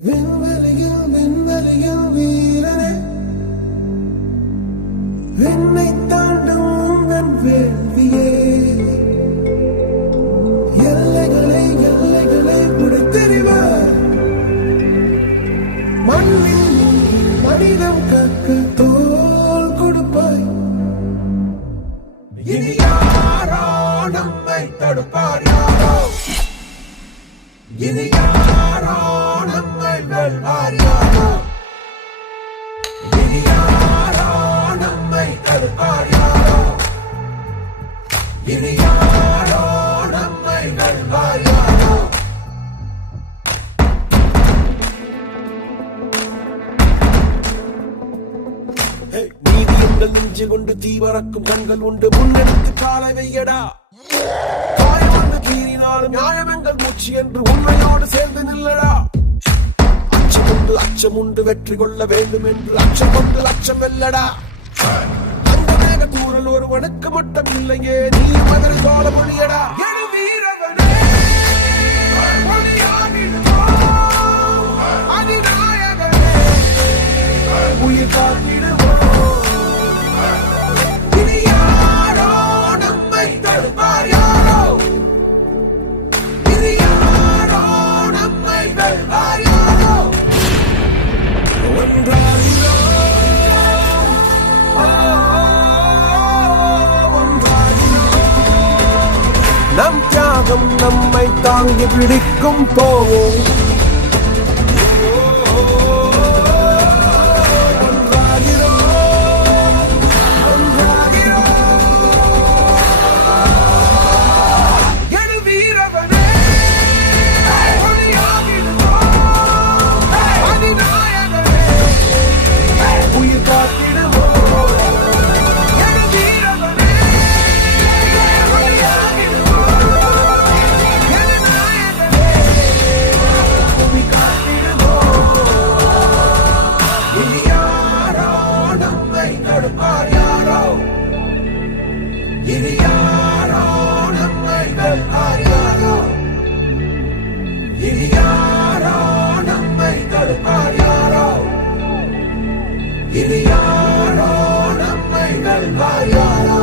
விண்வெளியில் விண்வெளியில் வீரனே, விண்ணை தாண்டும் வெண் வேள்வியே, எல்லைகளை எல்லைகளை உடைத்தெறிவார். மண்ணில் மனிதம் கற்க தோல் கொடுப்பாய். இனி யாரோ நம்மை தடுப்பார், யாரோ இனி யாரோ நம்மை வெல்வார், யாரோ இனி யாரோ நம்மை தடுப்பார், யாரோ இனி யாரோ நம்மை வெல்வார், யாரோ. நீதி எங்கள் நெஞ்சு கொண்டு தீவரக்கும் கண்கள் உண்டு, முன்னெடுத்து காலை வையடா. கீறினாலும் நியாயம் எங்கள் மூச்சு என்று உண்மையோடு சேர்ந்து நில்லடா. அச்சம் உண்டு வெற்றி கொள்ள வேண்டும் என்று அச்சம் கொண்டு லட்சம் வெல்லடா. அந்த மேக தூரல் ஒருவனுக்கு மட்டும் இல்லையே, நீ மதில் சோழ மொழியடா. உயிர் காத்திடுவோம். இனி யாரோ நம்மை தடுப்பார், யாரோ இனி யாரோ நம்மை வெல்வார், யாரோ. நம் தியாகம் நம்மை தாங்கி பிடிக்கும் போவோம். இனி யாரோ நம்மை வெல்வார், யாரோ இனி யாரோ நம்மை தடுப்பார், யாரோ இனி யாரோ நம்மை வெல்வார், யாரோ.